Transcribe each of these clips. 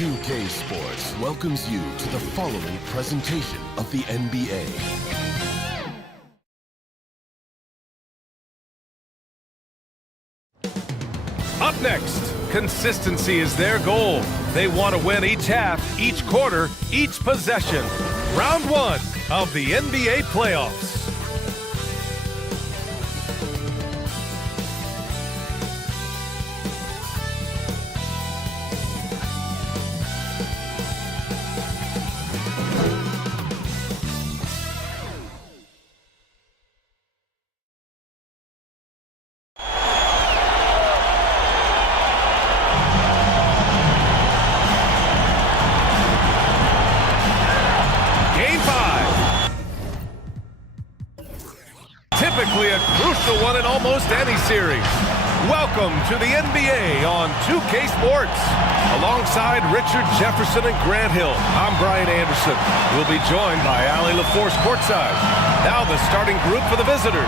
2K Sports welcomes you to the following presentation of the NBA. Up next, consistency is their goal. They want to win each half, each quarter, each possession. Round one of the NBA playoffs. Typically a crucial one in almost any series. Welcome to the NBA on 2K Sports. Alongside Richard Jefferson and Grant Hill, I'm Brian Anderson. We'll be joined by Allie LaForce courtside. Now the starting group for the visitors.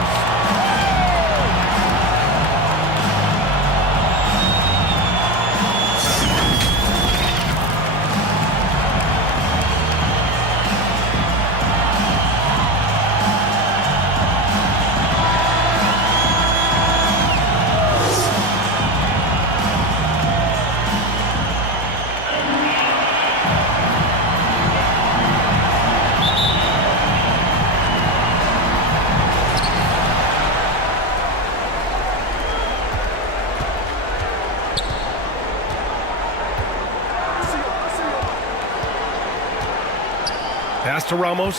Pass to Ramos.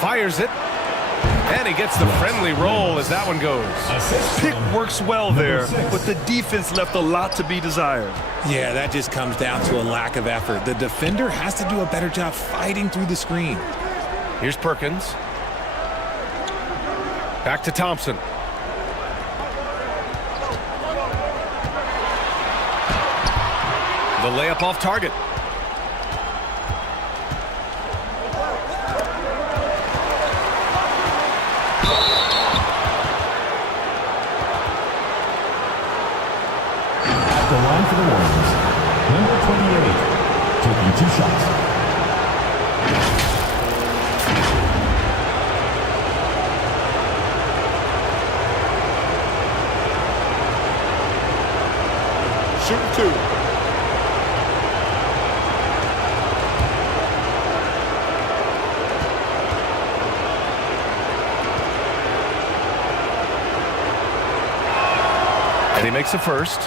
Fires it. And he gets the friendly roll as that one goes. Pick works well there, but the defense left a lot to be desired. Yeah, that just comes down to a lack of effort. The defender has to do a better job fighting through the screen. Here's Perkins. Back to Thompson. The layup off target. The line for the Warriors, number 28, taking 2 shots. Shoot 2. And he makes the first.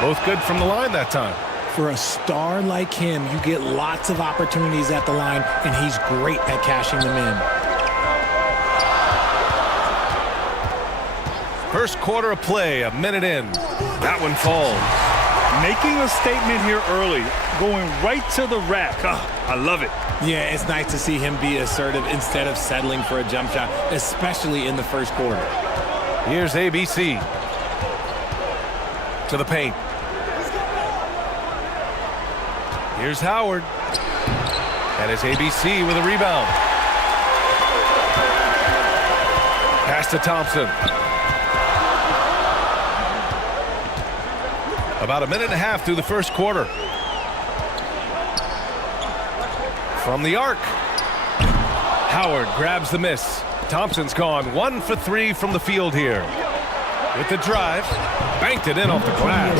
Both good from the line that time. For a star like him, you get lots of opportunities at the line, and he's great at cashing them in. First quarter of play, a minute in. That one falls. Making a statement here early, going right to the rack. I love it. Yeah, it's nice to see him be assertive instead of settling for a jump shot, especially in the first quarter. Here's ABC. To the paint. Here's Howard. And it's ABC with a rebound. Pass to Thompson. About a minute and a half through the first quarter. From the arc. Howard grabs the miss. Thompson's gone 1 for 3 from the field here. With the drive, banked it in off the glass.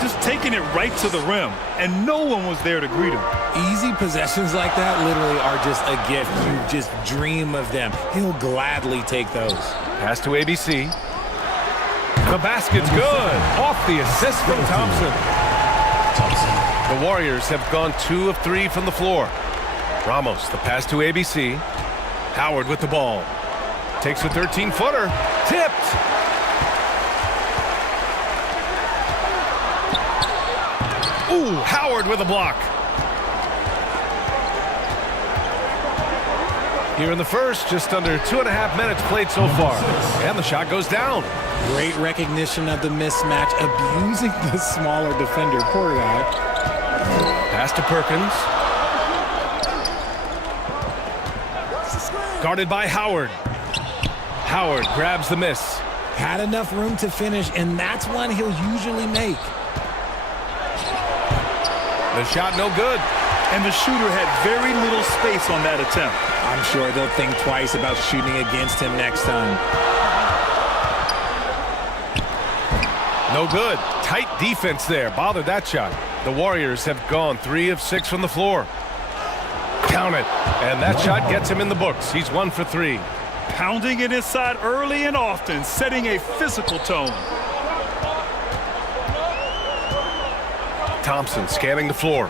Just taking it right to the rim, and no one was there to greet him. Easy possessions like that literally are just a gift. You just dream of them. He'll gladly take those. Pass to ABC. The basket's good. Off the assist from Thompson. The Warriors have gone 2 of 3 from the floor. Ramos, the pass to ABC. Howard with the ball. Takes a 13-footer. Tipped. Ooh, Howard with a block. Here in the first, just under 2.5 minutes played so far. And the shot goes down. Great recognition of the mismatch, abusing the smaller defender. Poor guy. Pass to Perkins. Guarded by Howard. Howard grabs the miss. Had enough room to finish, and that's one he'll usually make. The shot no good. And the shooter had very little space on that attempt. I'm sure they'll think twice about shooting against him next time. No good. Tight defense there. Bothered that shot. The Warriors have gone 3 of 6 from the floor. Count it. And that shot gets him in the books. He's 1 for 3. Pounding it inside early and often, setting a physical tone. Thompson scanning the floor.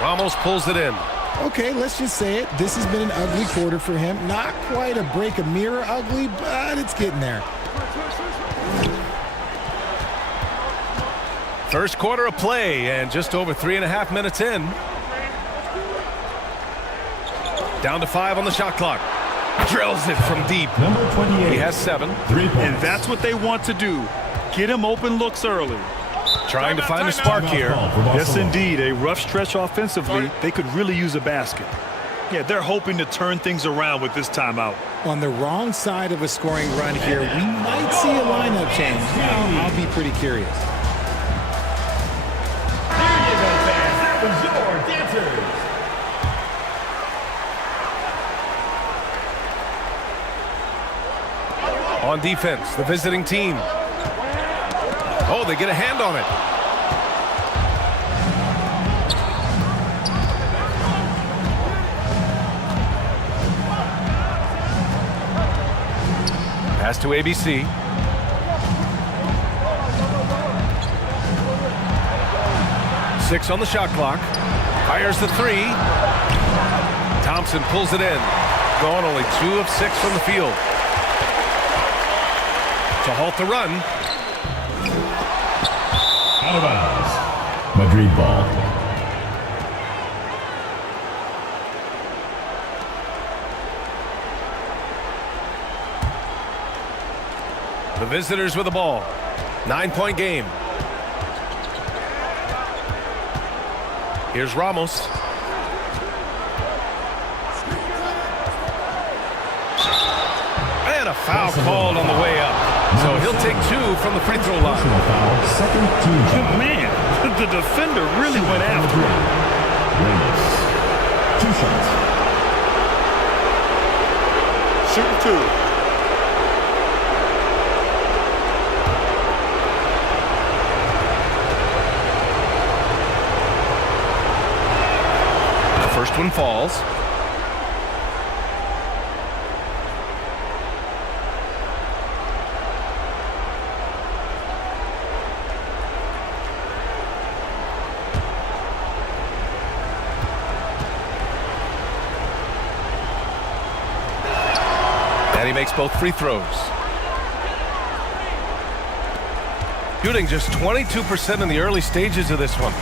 Ramos pulls it in. Okay, let's just say it. This has been an ugly quarter for him. Not quite a break a mirror ugly, but it's getting there. First quarter of play and just over 3.5 minutes in. Down to 5 on the shot clock. Drills it from deep. Number 28. He has 7. 3 points. And that's what they want to do. Get him open looks early. Trying to find a spark here. Yes, indeed. A rough stretch offensively. They could really use a basket. Yeah, they're hoping to turn things around with this timeout. On the wrong side of a scoring run here, we might see a lineup change. Now, I'll be pretty curious. There you go, fans. That was your dancers. On defense, the visiting team. Oh, they get a hand on it. Pass to ABC. Six on the shot clock. Fires the 3. Thompson pulls it in. Gone only 2 of 6 from the field. To halt the run. Out of bounds. Madrid ball. The visitors with the ball. 9-point game. Here's Ramos. And a foul called on the way up. So he'll take 2 from the free throw line. Personal foul. Second team foul. Man, the defender really went after him. Ramos. 2 shots. Shooting 2. First one falls. And he makes both free throws. Shooting just 22% in the early stages of this one.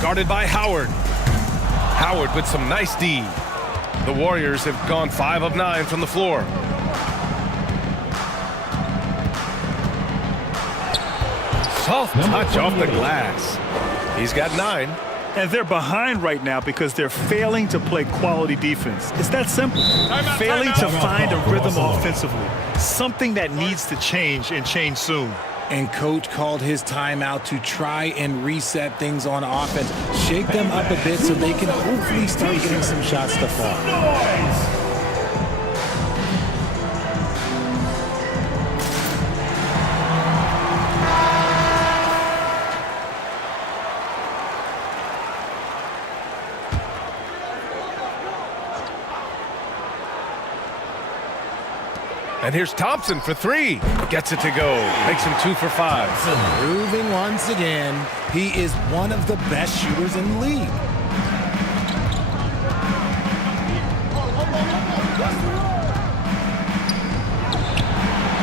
Guarded by Howard. Howard with some nice D. The Warriors have gone 5 of 9 from the floor. Soft touch off the glass. He's got 9. And they're behind right now because they're failing to play quality defense. It's that simple. Failing to find a rhythm offensively. Something that needs to change and change soon. And coach called his timeout to try and reset things on offense. Shake them up a bit so they can hopefully start getting some shots to fall. And here's Thompson for 3. Gets it to go. Makes him 2 for 5. Proving once again, he is one of the best shooters in the league.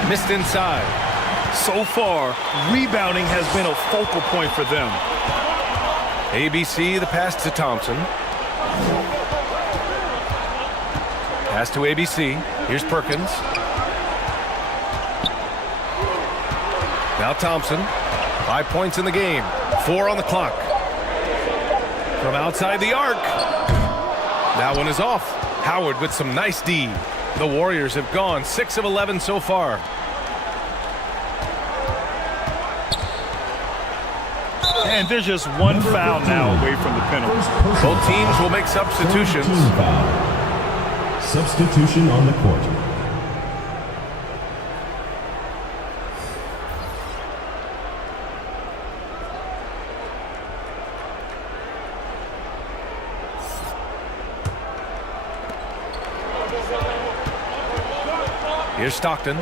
Missed inside. So far, rebounding has been a focal point for them. ABC, the pass to Thompson. Pass to ABC. Here's Perkins. Now Thompson. 5 points in the game. 4 on the clock. From outside the arc. That one is off. Howard with some nice D. The Warriors have gone 6 of 11 so far. And there's just one foul now away from the penalty. Both teams will make substitutions. Substitution on the court. Here's Stockton.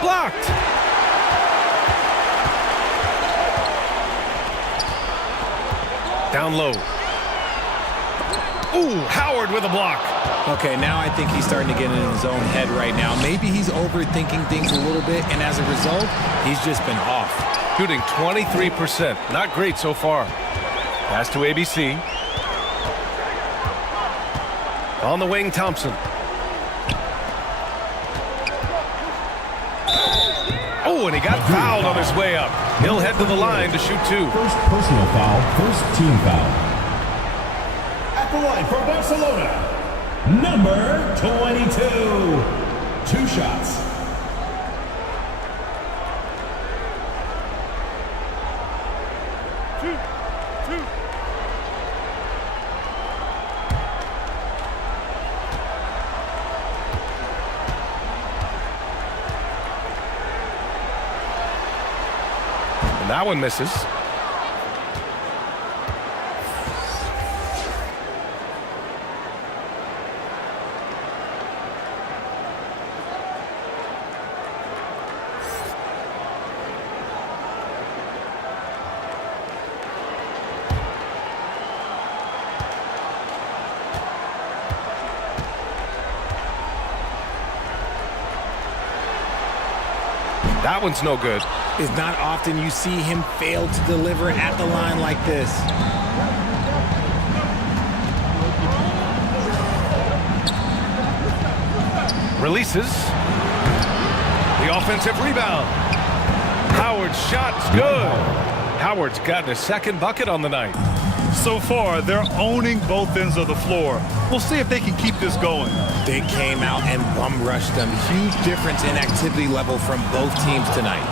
Blocked. Down low. Ooh, Howard with a block. Okay, now I think he's starting to get in his own head right now. Maybe he's overthinking things a little bit, and as a result, he's just been off. Shooting 23%. Not great so far. Pass to ABC. On the wing, Thompson. Oh, and he got fouled on his way up. He'll head to the line to shoot 2. First personal foul, first team foul. At the line for Barcelona, number 22. 2 shots. That one misses. That one's no good. It's not often you see him fail to deliver at the line like this. Releases. The offensive rebound. Howard's shot's good. Howard's gotten his second bucket on the night. So far, they're owning both ends of the floor. We'll see if they can keep this going. They came out and bum rushed them. Huge difference in activity level from both teams tonight.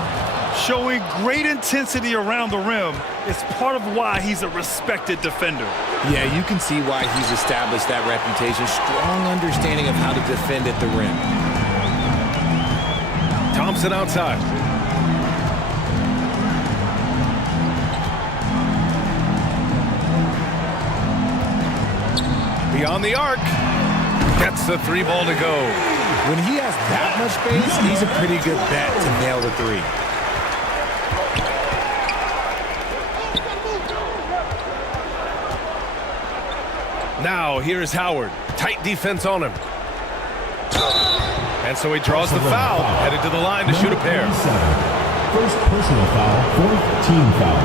Showing great intensity around the rim is part of why he's a respected defender. Yeah, you can see why he's established that reputation. Strong understanding of how to defend at the rim. Thompson outside. Beyond the arc. Gets the 3 ball to go. When he has that much space, he's a pretty good bet to nail the 3. Now here's Howard. Tight defense on him. And so he draws the foul. Headed to the line to shoot a pair. First personal foul, 4th team foul.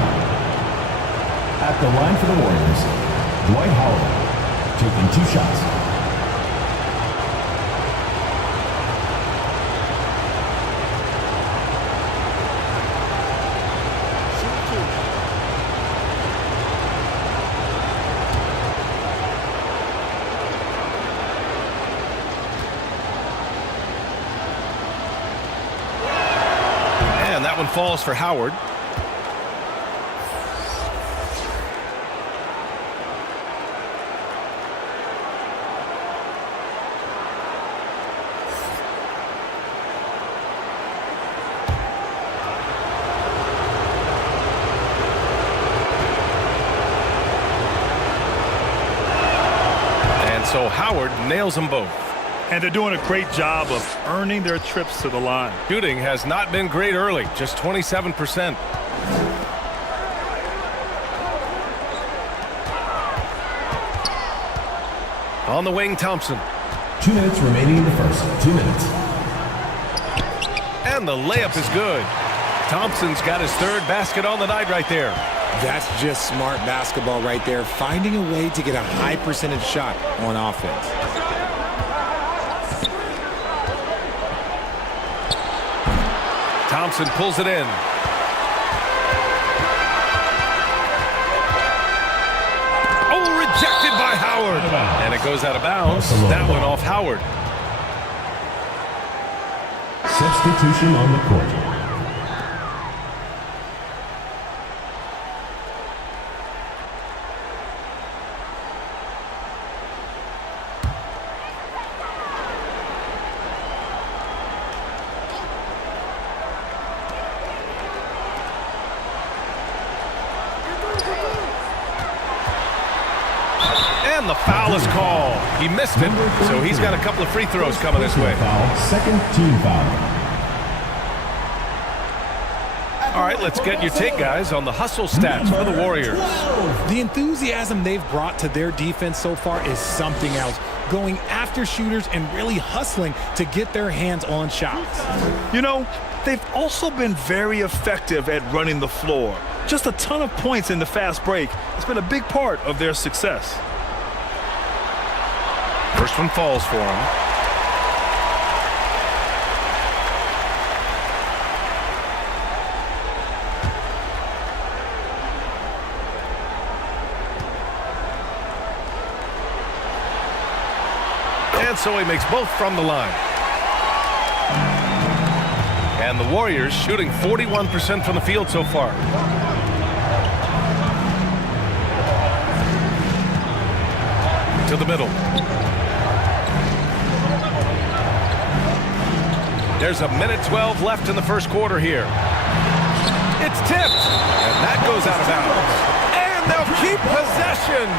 At the line for the Warriors, Dwight Howard, taking 2 shots. That one falls for Howard. And so Howard nails them both. And they're doing a great job of earning their trips to the line. Shooting has not been great early, just 27%. On the wing, Thompson. 2 minutes remaining in the first. 2 minutes. And the layup is good. Thompson's got his third basket on the night right there. That's just smart basketball right there, finding a way to get a high percentage shot on offense. Thompson pulls it in. Oh, rejected by Howard. And it goes out of bounds. That one off Howard. Substitution on the court. And the foul is called. He missed it, so he's got a couple of free throws coming this way. Foul, second team foul. All right, let's get your take, guys, on the hustle stats for the Warriors. The enthusiasm they've brought to their defense so far is something else. Going after shooters and really hustling to get their hands on shots. You know, they've also been very effective at running the floor. Just a ton of points in the fast break. It's been a big part of their success. First one falls for him. And so he makes both from the line. And the Warriors shooting 41% from the field so far. To the middle. There's a minute 12 left in the first quarter here. It's tipped, and that goes out of bounds. And they'll keep possession.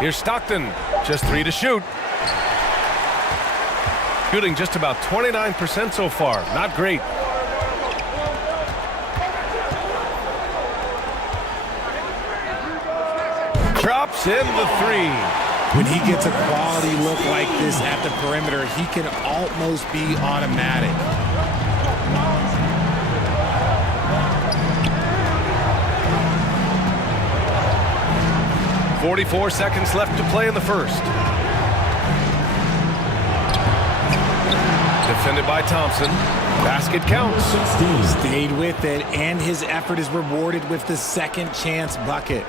Here's Stockton, just 3 to shoot. Shooting just about 29% so far, not great. Drops in the 3. When he gets a quality look like this at the perimeter, he can almost be automatic. .44 seconds left to play in the first. Defended by Thompson. Basket counts. Stayed with it, and his effort is rewarded with the second chance bucket.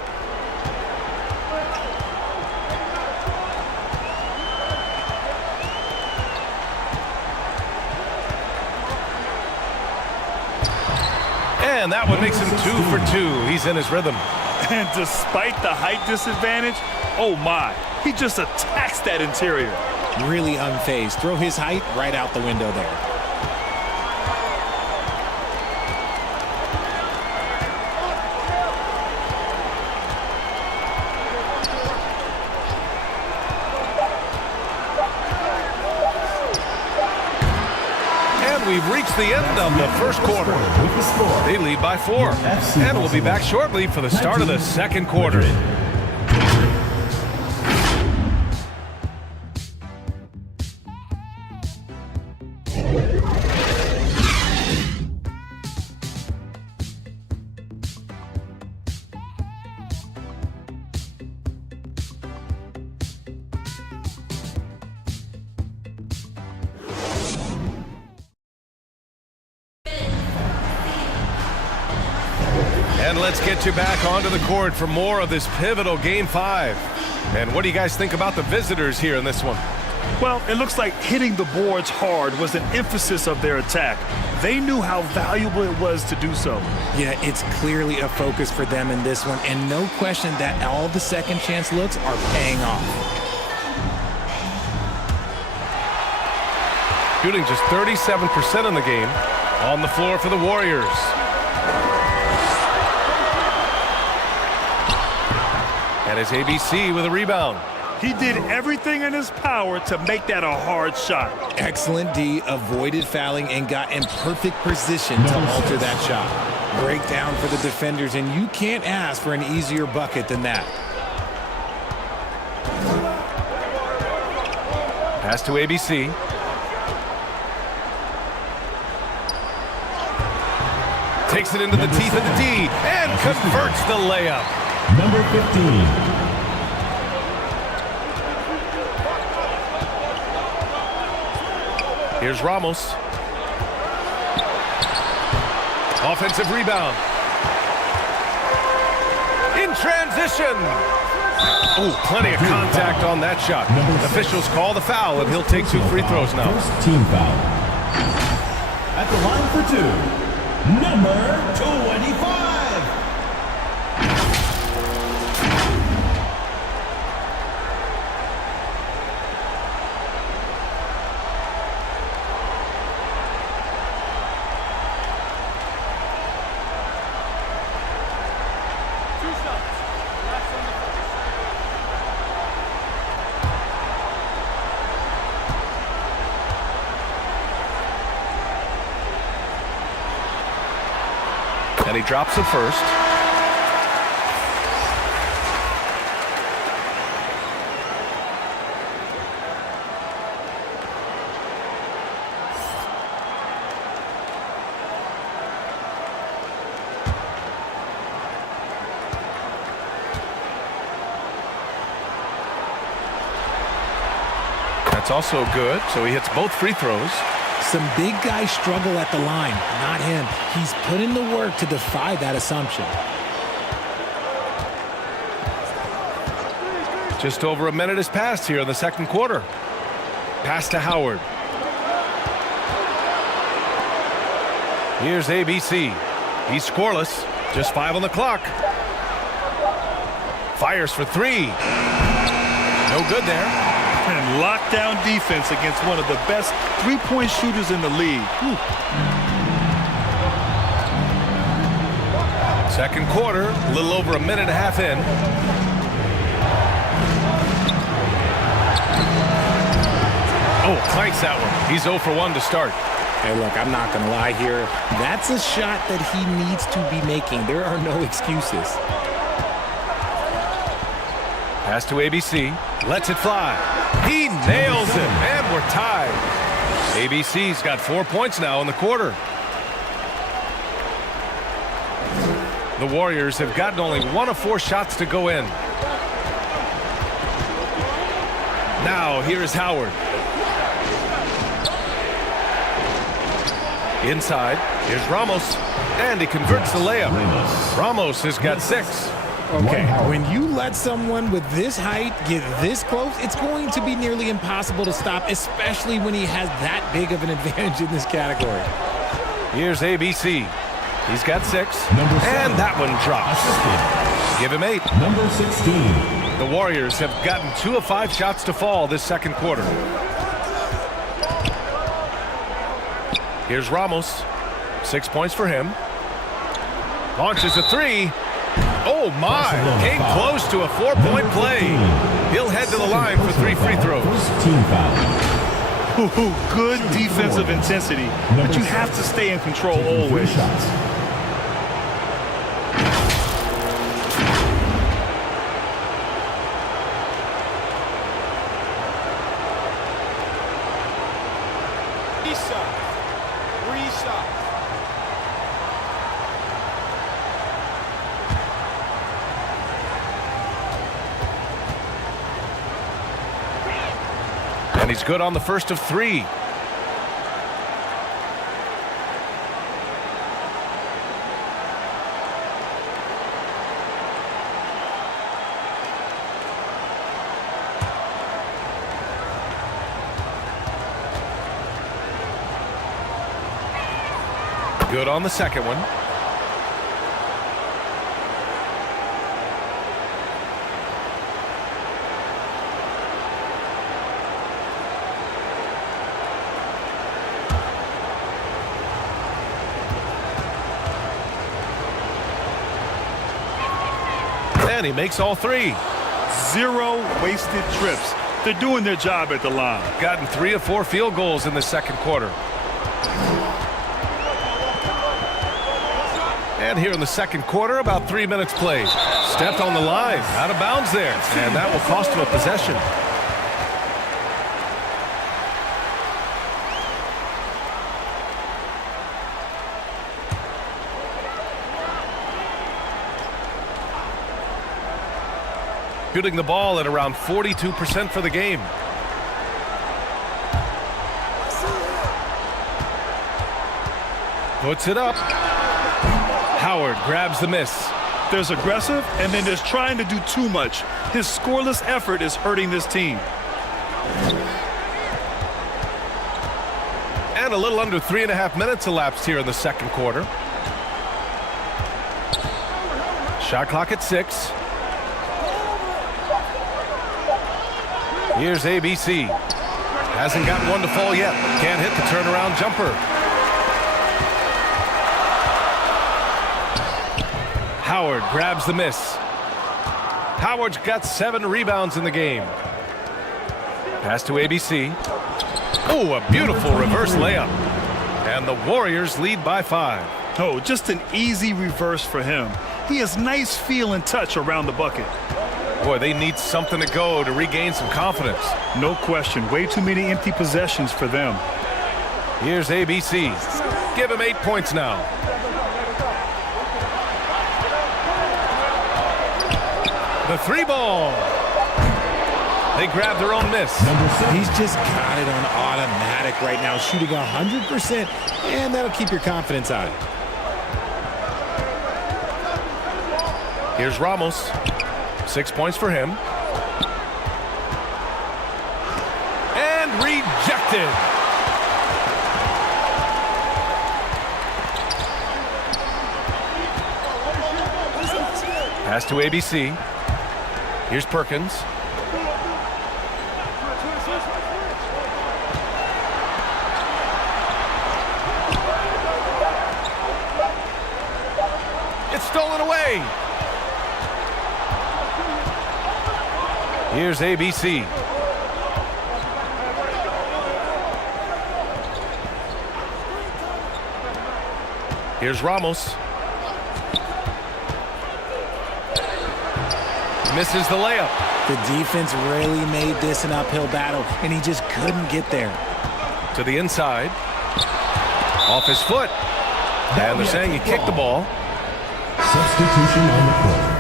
And that one makes him 2 for 2. He's in his rhythm. And despite the height disadvantage, oh my, he just attacks that interior. Really unfazed. Throw his height right out the window there. And we've reached the end of the first quarter. They lead by 4. And we'll be back shortly for the start of the second quarter. And let's get you back onto the court for more of this pivotal Game 5. And what do you guys think about the visitors here in this one? Well, it looks like hitting the boards hard was an emphasis of their attack. They knew how valuable it was to do so. Yeah, it's clearly a focus for them in this one, and no question that all the second chance looks are paying off. Shooting just 37% in the game. On the floor for the Warriors. And it's ABC with a rebound. He did everything in his power to make that a hard shot. Excellent D, avoided fouling and got in perfect position to alter that shot. Breakdown for the defenders, and you can't ask for an easier bucket than that. Pass to ABC. Takes it into the teeth of the D and converts the layup. Number 15. Here's Ramos. Offensive rebound. In transition. Oh, plenty of contact on that shot. Officials call the foul, and he'll take 2 free throws now. First team foul. At the line for 2, number 25. And he drops it first. That's also good, so he hits both free throws. Some big guys struggle at the line, not him. He's put in the work to defy that assumption. Just over a minute has passed here in the second quarter. Pass to Howard. Here's ABC. He's scoreless. Just 5 on the clock. Fires for 3. No good there. And lockdown defense against one of the best three-point shooters in the league. Second quarter, a little over a minute and a half in. Oh, clanks that one. He's 0 for 1 to start. Hey, look, I'm not going to lie here. That's a shot that he needs to be making. There are no excuses. Pass to ABC. Lets it fly. He nails it, and we're tied. ABC's got 4 points now in the quarter. The Warriors have gotten only 1 of 4 shots to go in. Now, here is Howard. Inside, here's Ramos, and he converts the layup. Ramos has got 6. Okay, when you let someone with this height get this close, it's going to be nearly impossible to stop, especially when he has that big of an advantage in this category. Here's ABC. He's got 6, and that one drops. Give him 8. Number 16. The Warriors have gotten 2 of 5 shots to fall this second quarter. Here's Ramos. 6 points for him. Launches a 3. Oh, my. Came close to a 4-point play. He'll head to the line for 3 free throws. Team foul. Good defensive intensity, but you have to stay in control always. And he's good on the first of 3. Good on the second one. And he makes all 3. 0 wasted trips. They're doing their job at the line. Gotten 3 of 4 field goals in the second quarter. And here in the second quarter, about 3 minutes played. Stepped on the line, out of bounds there, and that will cost him a possession. Shooting the ball at around 42% for the game. Puts it up. Howard grabs the miss. There's aggressive, and then there's trying to do too much. His scoreless effort is hurting this team. And a little under 3.5 minutes elapsed here in the second quarter. Shot clock at 6. Here's ABC. Hasn't gotten one to fall yet. Can't hit the turnaround jumper. Howard grabs the miss. Howard's got 7 rebounds in the game. Pass to ABC. Oh, a beautiful reverse layup. And the Warriors lead by 5. Oh, just an easy reverse for him. He has nice feel and touch around the bucket. Boy, they need something to go to regain some confidence. No question. Way too many empty possessions for them. Here's ABC. Give him 8 points now. The 3 ball. They grab their own miss. He's just got it on automatic right now, shooting 100%, and that'll keep your confidence high. Here's Ramos. 6 points for him. And rejected. Pass to ABC. Here's Perkins. It's stolen away. Here's ABC. Here's Ramos. Misses the layup. The defense really made this an uphill battle, and he just couldn't get there. To the inside. Off his foot. And they're saying he kicked the ball. Substitution on the court.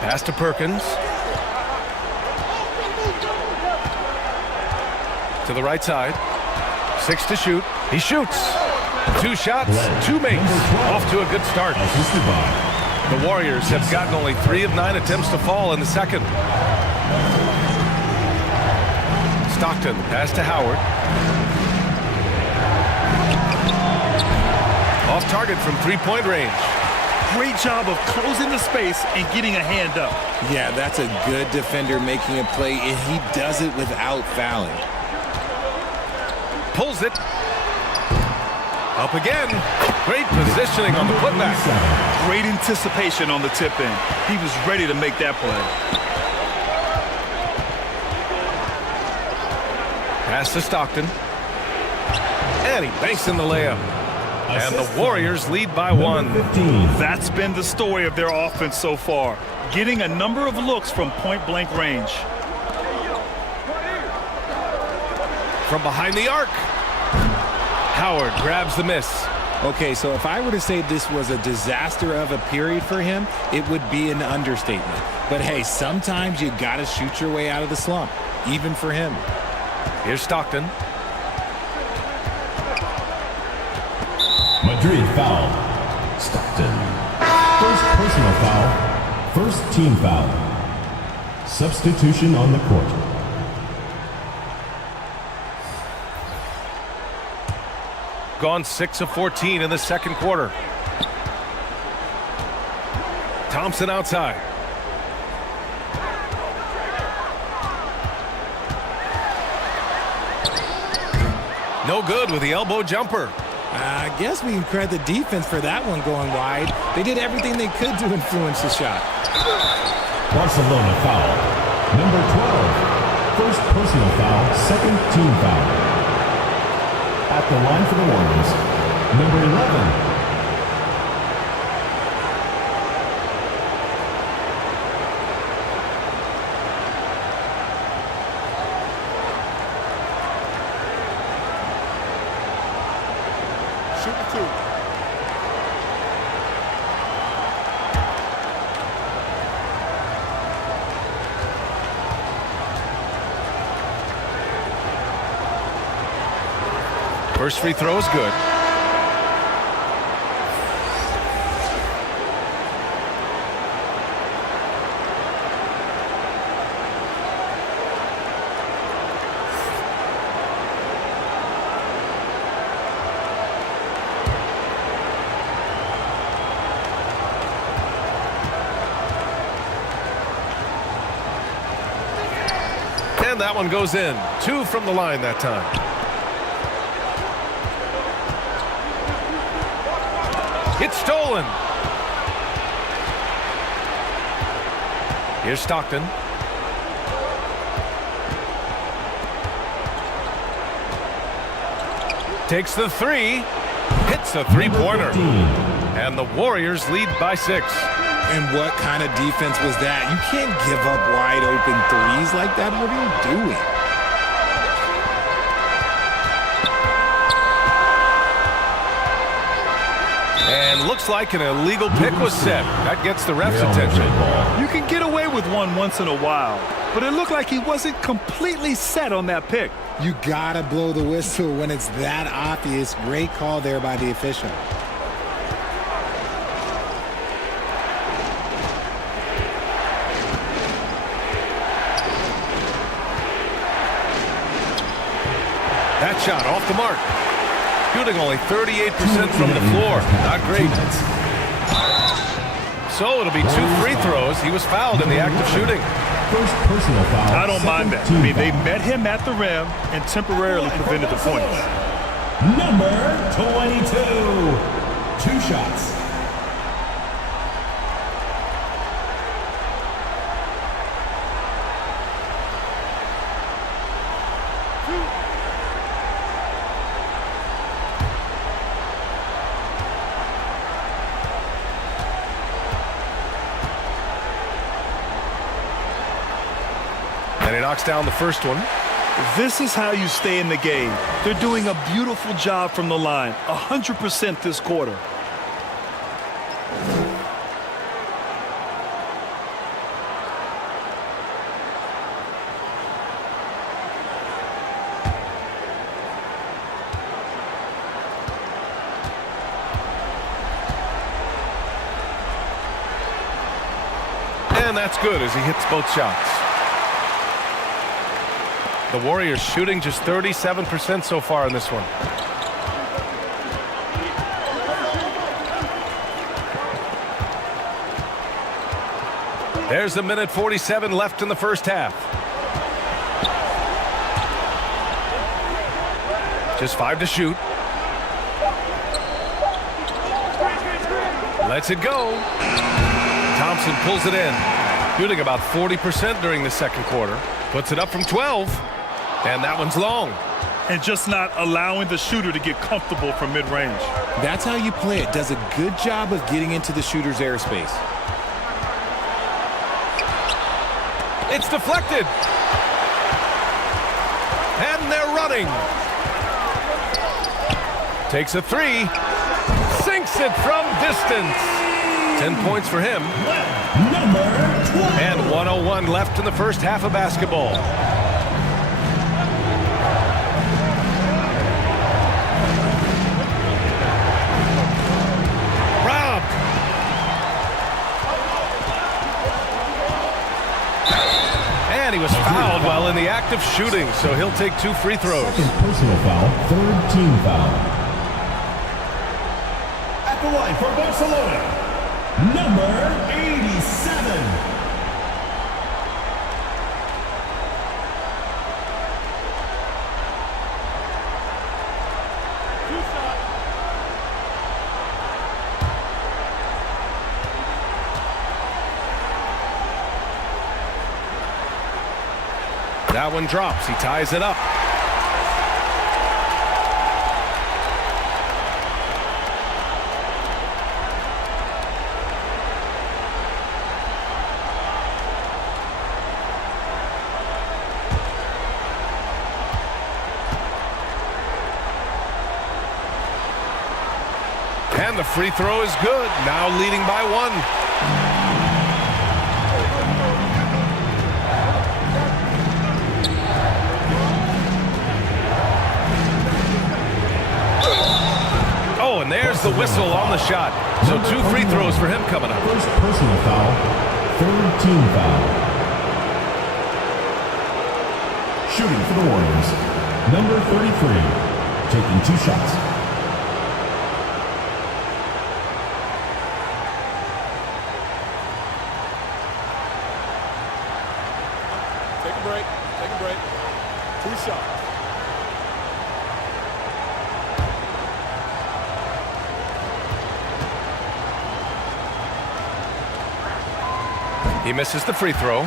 Pass to Perkins. To the right side. 6 to shoot. He shoots. 2 shots, 2 makes. Off to a good start. The Warriors have gotten only 3 of 9 attempts to fall in the second. Stockton, pass to Howard. Off target from 3-point range. Great job of closing the space and getting a hand up. Yeah, that's a good defender making a play, and he does it without fouling. Pulls it. Up again. Great positioning on the putback. Great anticipation on the tip-in. He was ready to make that play. Pass to Stockton. And he banks in the layup. And the Warriors lead by 1. That's been the story of their offense so far. Getting a number of looks from point-blank range. From behind the arc. Howard grabs the miss. Okay, so if I were to say this was a disaster of a period for him, it would be an understatement. But hey, sometimes you gotta shoot your way out of the slump, even for him. Here's Stockton. Madrid foul. Stockton. First personal foul. First team foul. Substitution on the court. Gone 6 of 14 in the second quarter. Thompson outside. No good with the elbow jumper. I guess we can credit the defense for that one going wide. They did everything they could to influence the shot. Barcelona foul. Number 12. First personal foul, second team foul. At the line for the Warriors, number 11. First free throw is good. And that one goes in. 2 from the line that time. It's stolen. Here's Stockton. Takes the 3. Hits a three-pointer. And the Warriors lead by 6. And what kind of defense was that? You can't give up wide open threes like that. What are you doing? And looks like an illegal pick was set. That gets the ref's attention. You can get away with one once in a while, but it looked like he wasn't completely set on that pick. You gotta blow the whistle when it's that obvious. Great call there by the official. That shot off the mark. Shooting only 38% from the floor. Not great. So it'll be 2 free throws. He was fouled in the act of shooting. First personal foul. I don't mind that. I mean, they met him at the rim and temporarily prevented the points. Number 22. 2 shots. And he knocks down the first one. This is how you stay in the game. They're doing a beautiful job from the line. 100% this quarter. And that's good as he hits both shots. The Warriors shooting just 37% so far in this one. There's a minute 47 left in the first half. Just 5 to shoot. Lets it go. Thompson pulls it in. Shooting about 40% during the second quarter. Puts it up from 12. And that one's long. And just not allowing the shooter to get comfortable from mid-range. That's how you play it. Does a good job of getting into the shooter's airspace. It's deflected. And they're running. Takes a 3. Sinks it from distance. 10 points for him. And 1:01 left in the first half of basketball. Robbed. And he was fouled while in the act of shooting, so he'll take 2 free throws. Second personal foul, 3rd team foul. At the line for Barcelona, number 87. That one drops. He ties it up. And the free throw is good. Now leading by 1. Oh, and there's the whistle on the shot. So 2 free throws for him coming up. First personal foul, third team foul. Shooting for the Warriors, number 33, taking 2 shots. Take a break. 2 shots. He misses the free throw.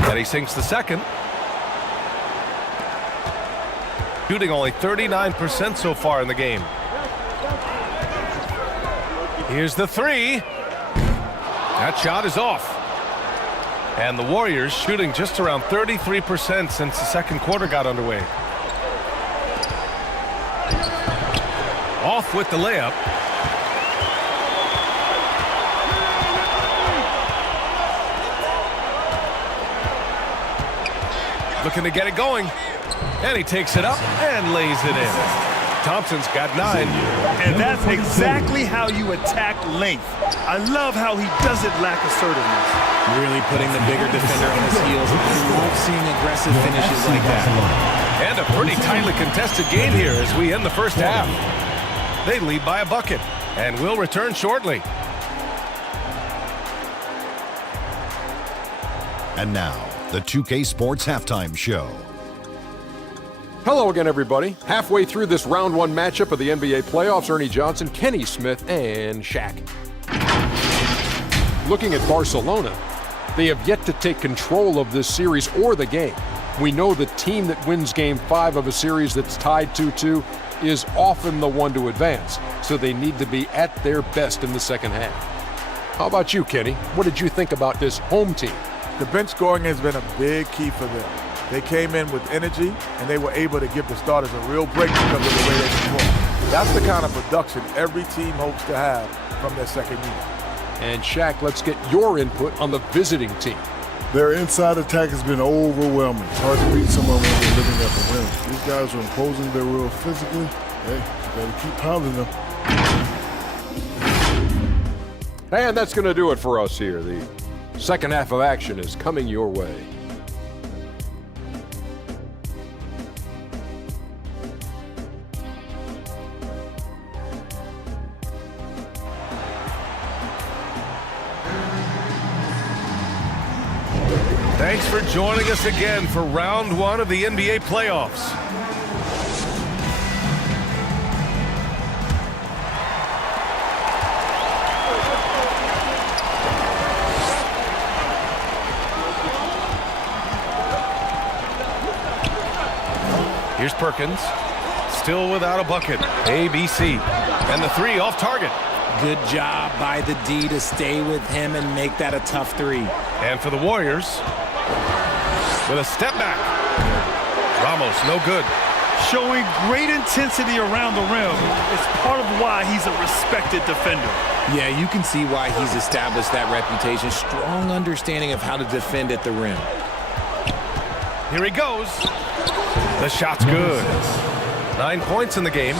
And he sinks the second. Shooting only 39% so far in the game. Here's the 3. That shot is off. And the Warriors shooting just around 33% since the second quarter got underway. Off with the layup. Looking to get it going. And he takes it up and lays it in. Thompson's got 9. And that's exactly how you attack length. I love how he doesn't lack assertiveness. Really putting the bigger defender on his heels. I love seeing aggressive finishes like that. And a pretty tightly contested game here as we end the first half. They lead by a bucket and will return shortly. And now, the 2K Sports Halftime Show. Hello again, everybody. Halfway through this round 1 matchup of the NBA playoffs, Ernie Johnson, Kenny Smith, and Shaq. Looking at Barcelona, they have yet to take control of this series or the game. We know the team that wins Game 5 of a series that's tied 2-2 is often the one to advance, so they need to be at their best in the second half. How about you, Kenny? What did you think about this home team? The bench scoring has been a big key for them. They came in with energy, and they were able to give the starters a real break because of the way they performed. That's the kind of production every team hopes to have from their second unit. And Shaq, let's get your input on the visiting team. Their inside attack has been overwhelming. It's hard to beat someone when they're living at the rim. These guys are imposing their will physically. Hey, you gotta keep pounding them. And that's going to do it for us here. The second half of action is coming your way. Thanks for joining us again for round 1 of the NBA playoffs. Here's Perkins, still without a bucket. ABC, and the 3 off target. Good job by the D to stay with him and make that a tough 3. And for the Warriors, with a step back. Ramos, no good. Showing great intensity around the rim. It's part of why he's a respected defender. Yeah, you can see why he's established that reputation. Strong understanding of how to defend at the rim. Here he goes. The shot's good. 9 points in the game.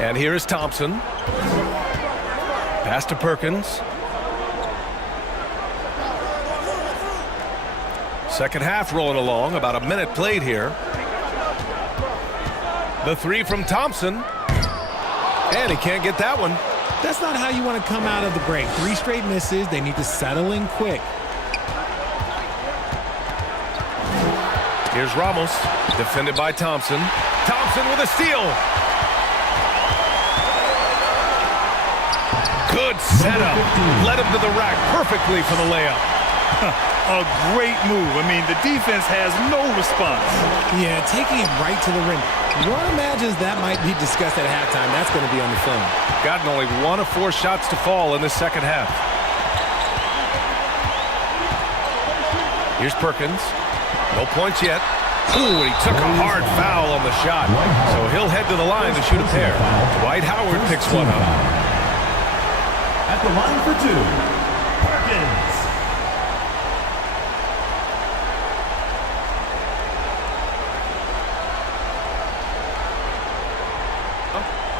And here is Thompson. Pass to Perkins. Second half rolling along, about a minute played here. The 3 from Thompson. And he can't get that one. That's not how you want to come out of the break. 3 straight misses. They need to settle in quick. Here's Ramos, defended by Thompson. Thompson with a steal. Good setup. Led him to the rack perfectly for the layup. A great move. I mean, the defense has no response. Yeah, taking it right to the rim. One imagines that might be discussed at halftime. That's going to be on the film. Gotten only 1 of 4 shots to fall in the second half. Here's Perkins. No points yet. Ooh, he took a hard foul on the shot. So he'll head to the line to shoot a pair. Dwight Howard picks one up. At the line for 2, Perkins.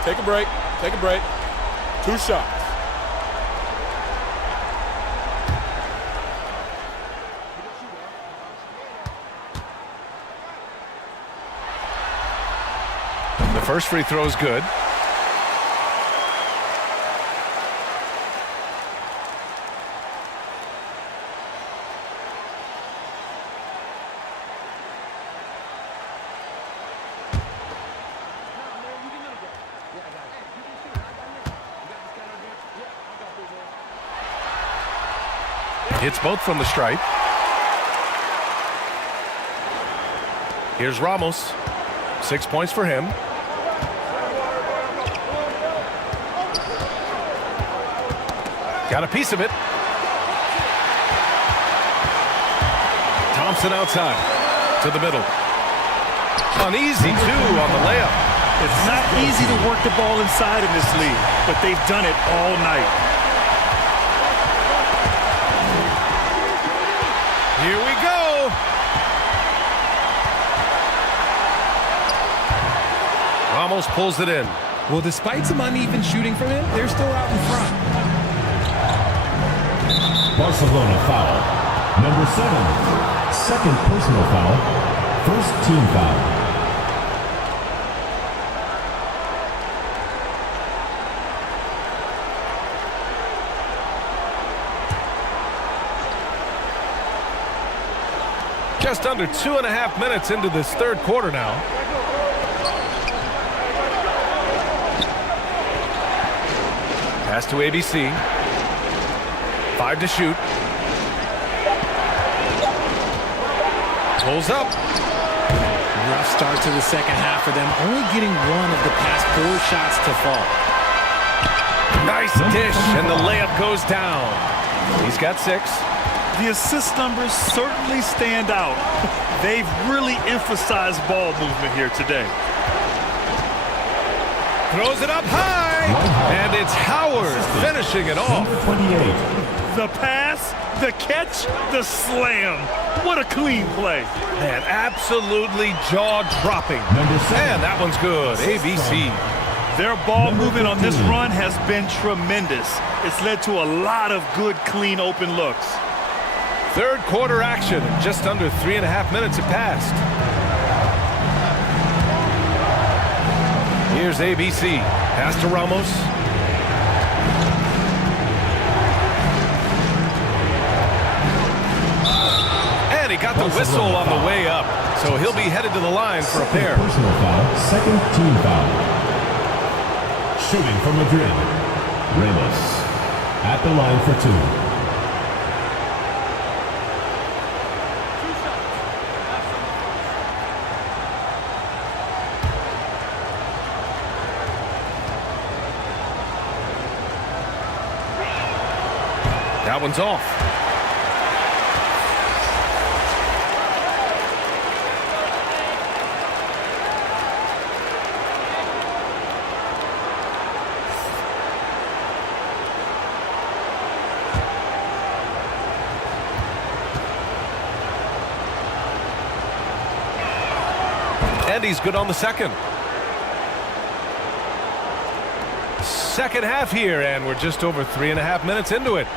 Take a break. Take a break. 2 shots. The first free throw is good. Hits both from the stripe. Here's Ramos. 6 points for him. Got a piece of it. Thompson outside to the middle. Uneasy, too, on the layup. It's not easy to work the ball inside in this league, but they've done it all night. Here we go. Ramos pulls it in. Well, despite some uneven shooting from him, they're still out in front. Barcelona foul. Number 7, second personal foul, first team foul. Just under 2.5 minutes into this third quarter now. Pass to ABC. 5 to shoot. Pulls up. Rough start to the second half for them, only getting 1 of the past 4 shots to fall. Nice dish, and the layup goes down. He's got 6. The assist numbers certainly stand out. They've really emphasized ball movement here today. Throws it up high, and it's Howard finishing it off. Number 28. The pass, the catch, the slam. What a clean play. Man, absolutely jaw-dropping. Number 7. And that one's good. ABC. Their ball movement on this run has been tremendous. It's led to a lot of good, clean, open looks. Third quarter action. Just under 3.5 minutes have passed. Here's ABC. Pass to Ramos. And he got the whistle on the way up. So he'll be headed to the line for a pair. Personal foul, second team foul. Shooting from Madrid, Ramos. At the line for 2. That one's off. And he's good on the second. Second half here, and we're just over 3.5 minutes into it.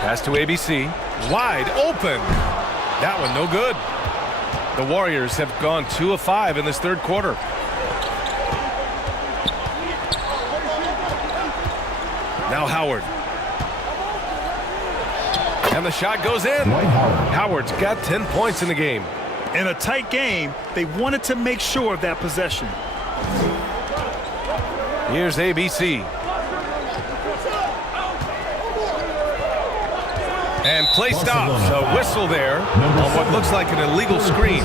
Pass to ABC. Wide open. That one no good. The Warriors have gone 2 of 5 in this third quarter. Now Howard. And the shot goes in. Howard's got 10 points in the game. In a tight game, they wanted to make sure of that possession. Here's ABC. And play stops. A whistle there on what looks like an illegal screen.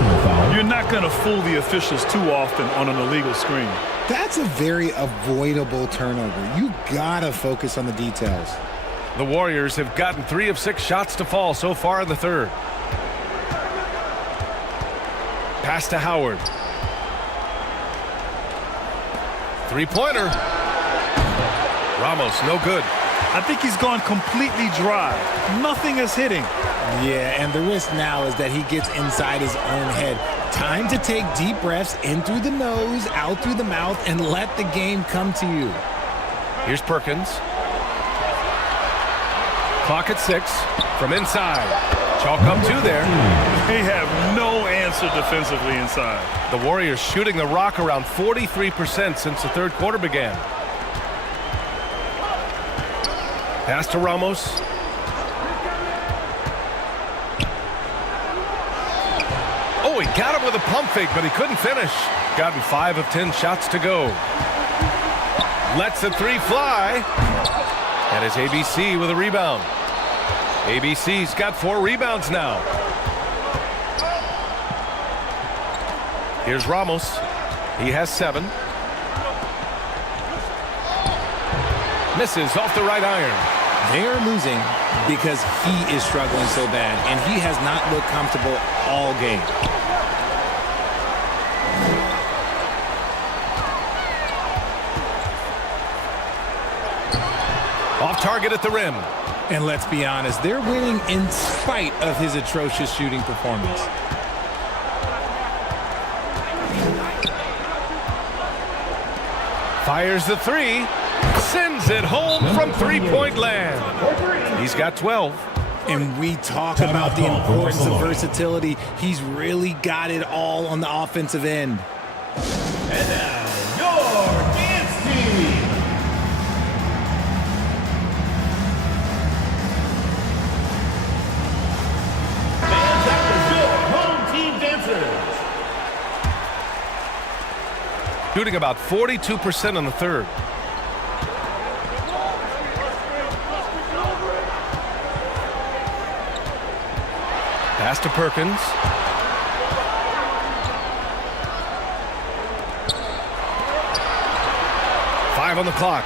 You're not going to fool the officials too often on an illegal screen. That's a very avoidable turnover. You gotta focus on the details. The Warriors have gotten 3 of 6 shots to fall so far in the third. Pass to Howard. Three-pointer. Ramos, no good. I think he's gone completely dry. Nothing is hitting. Yeah, and the risk now is that he gets inside his own head. Time to take deep breaths in through the nose, out through the mouth, and let the game come to you. Here's Perkins. Clock at 6 from inside. Chalk up 2 there. They have no answer defensively inside. The Warriors shooting the rock around 43% since the third quarter began. Pass to Ramos. Oh, he got him with a pump fake, but he couldn't finish. Gotten 5 of 10 shots to go. Lets the 3 fly. And it's ABC with a rebound. ABC's got 4 rebounds now. Here's Ramos. He has 7. Misses off the right iron. They are losing because he is struggling so bad, and he has not looked comfortable all game. Off target at the rim. And let's be honest, they're winning in spite of his atrocious shooting performance. Fires the 3. Sends it home from three-point land. He's got 12. And we talk about the importance of versatility. He's really got it all on the offensive end. And now, your dance team. Fans after your home team dancers. Shooting about 42% in the third. Pass to Perkins. Five on the clock.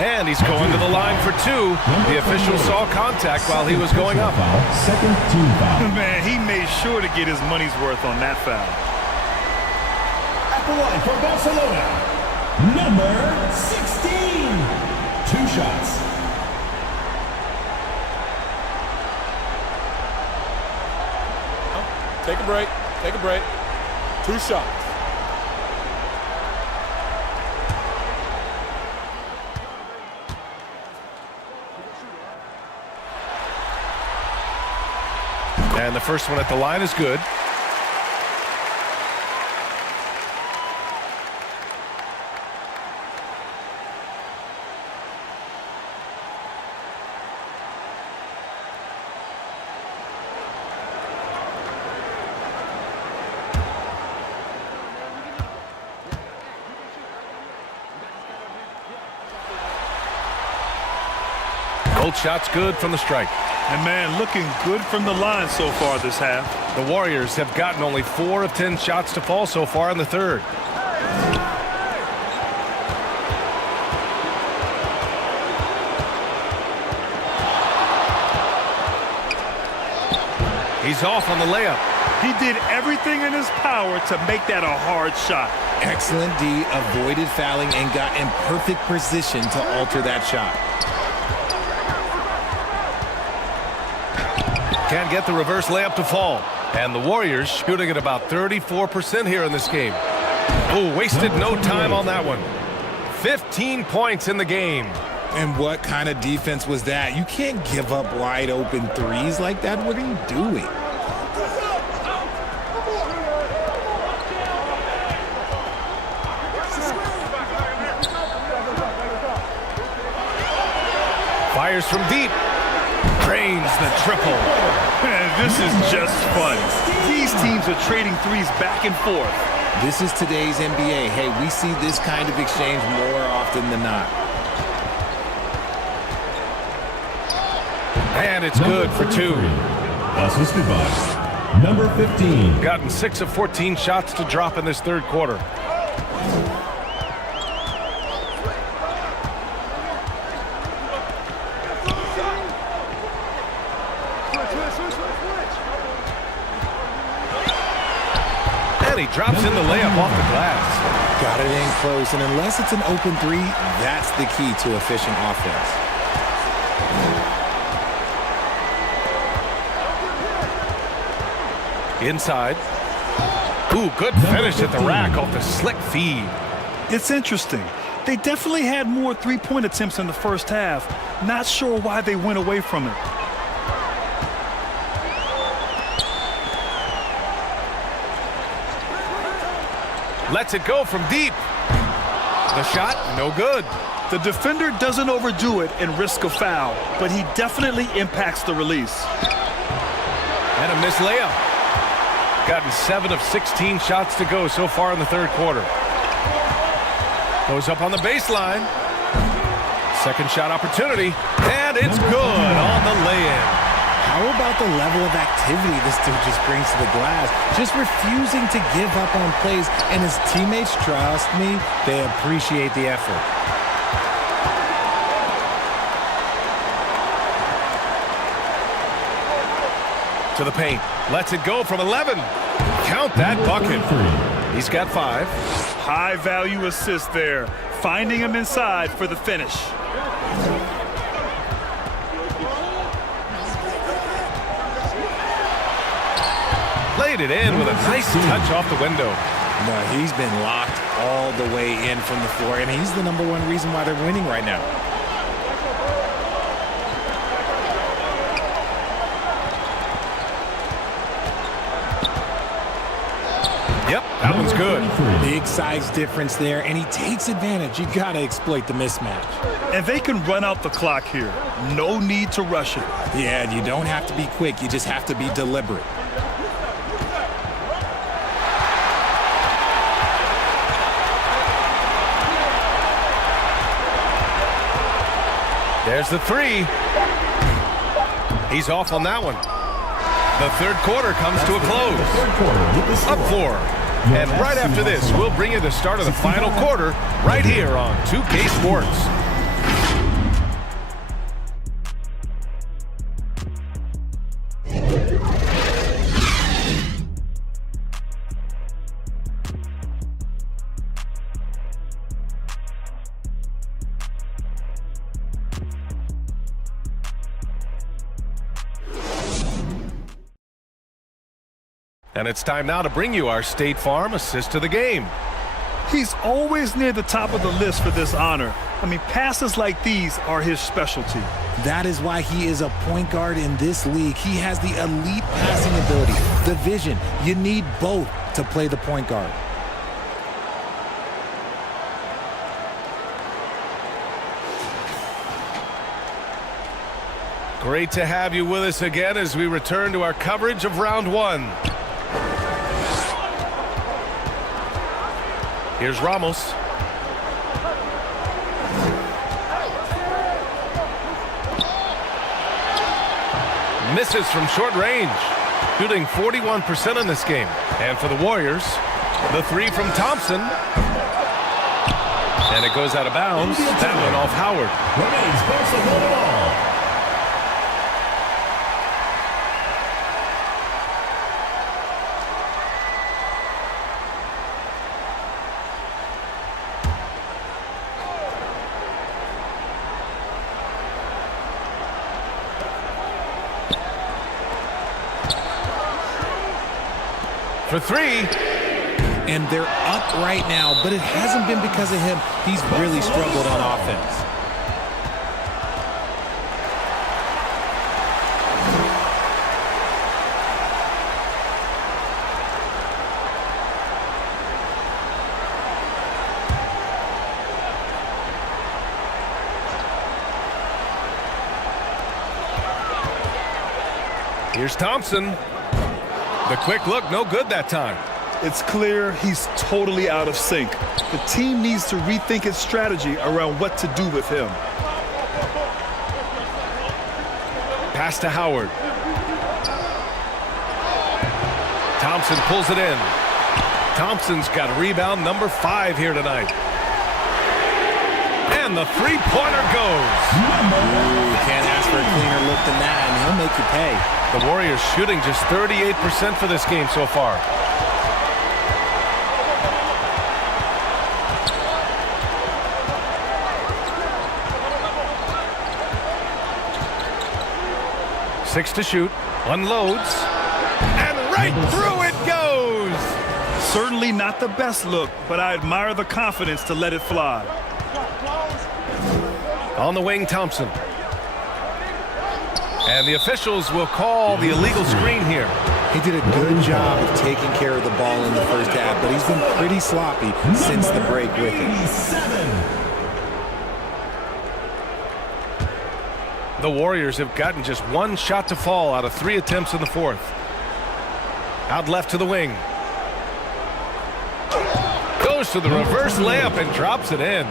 And he's going to the line for 2. The official saw contact while he was going up. Second team foul. Man, he made sure to get his money's worth on that foul. At the line for Barcelona, number 16. 2 shots. Take a break. Take a break. 2 shots. And the first one at the line is good. Both shots good from the strike. And man, looking good from the line so far this half. The Warriors have gotten only 4 of 10 shots to fall so far in the third. He's off on the layup. He did everything in his power to make that a hard shot. Excellent D, avoided fouling and got in perfect position to alter that shot. Can't get the reverse layup to fall. And the Warriors shooting at about 34% here in this game. Oh, wasted no time on that one. 15 points in the game. And what kind of defense was that? You can't give up wide open threes like that. What are you doing? Fires from deep. Drains the triple. Man, this is just fun. These teams are trading threes back and forth. This is today's NBA. Hey, we see this kind of exchange more often than not. And it's good for 2. Assisted by number 15. Gotten 6 of 14 shots to drop in this third quarter. And he drops in the layup off the glass. Got it in close, and unless it's an open three, that's the key to efficient offense. Inside. Ooh, good finish at the rack off the slick feed. It's interesting. They definitely had more three-point attempts in the first half. Not sure why they went away from it. Lets it go from deep. The shot, no good. The defender doesn't overdo it and risk a foul, but he definitely impacts the release. And a missed layup. Gotten 7 of 16 shots to go so far in the third quarter. Goes up on the baseline. Second shot opportunity. And it's good on the lay-in. How about the level of activity this dude just brings to the glass? Just refusing to give up on plays, and his teammates, trust me, they appreciate the effort. To the paint. Lets it go from 11. Count that bucket. He's got 5. High-value assist there. Finding him inside for the finish. Laid it in with a nice touch off the window. No, he's been locked all the way in from the floor, and he's the #1 reason why they're winning right now. Yep, that one's good. Big size difference there, and he takes advantage. You got to exploit the mismatch. And they can run out the clock here. No need to rush it. Yeah, you don't have to be quick. You just have to be deliberate. There's the 3. He's off on that one. The third quarter comes to a close. Up 4. And right after this, we'll bring you the start of the final quarter right here on 2K Sports. And it's time now to bring you our State Farm assist to the game. He's always near the top of the list for this honor. I mean, passes like these are his specialty. That is why he is a point guard in this league. He has the elite passing ability, the vision. You need both to play the point guard. Great to have you with us again as we return to our coverage of round 1. Here's Ramos. Misses from short range. Shooting 41% in this game. And for the Warriors, the 3 from Thompson. And it goes out of bounds. That one off Howard. Remains Barcelona ball. For 3. And they're up right now, but it hasn't been because of him. He's really struggled on offense. Here's Thompson. The quick look, no good that time. It's clear he's totally out of sync. The team needs to rethink its strategy around what to do with him. Pass to Howard. Thompson pulls it in. Thompson's got rebound number 5 here tonight. And the three-pointer goes. Ooh, can't ask for a cleaner look than that, and he'll make you pay. The Warriors shooting just 38% for this game so far. Six to shoot, unloads, and right through it goes! Certainly not the best look, but I admire the confidence to let it fly. On the wing, Thompson. And the officials will call the illegal screen here. He did a good job of taking care of the ball in the first half, but he's been pretty sloppy since the break with it. The Warriors have gotten just 1 shot to fall out of 3 attempts in the fourth. Out left to the wing. Goes to the reverse layup and drops it in.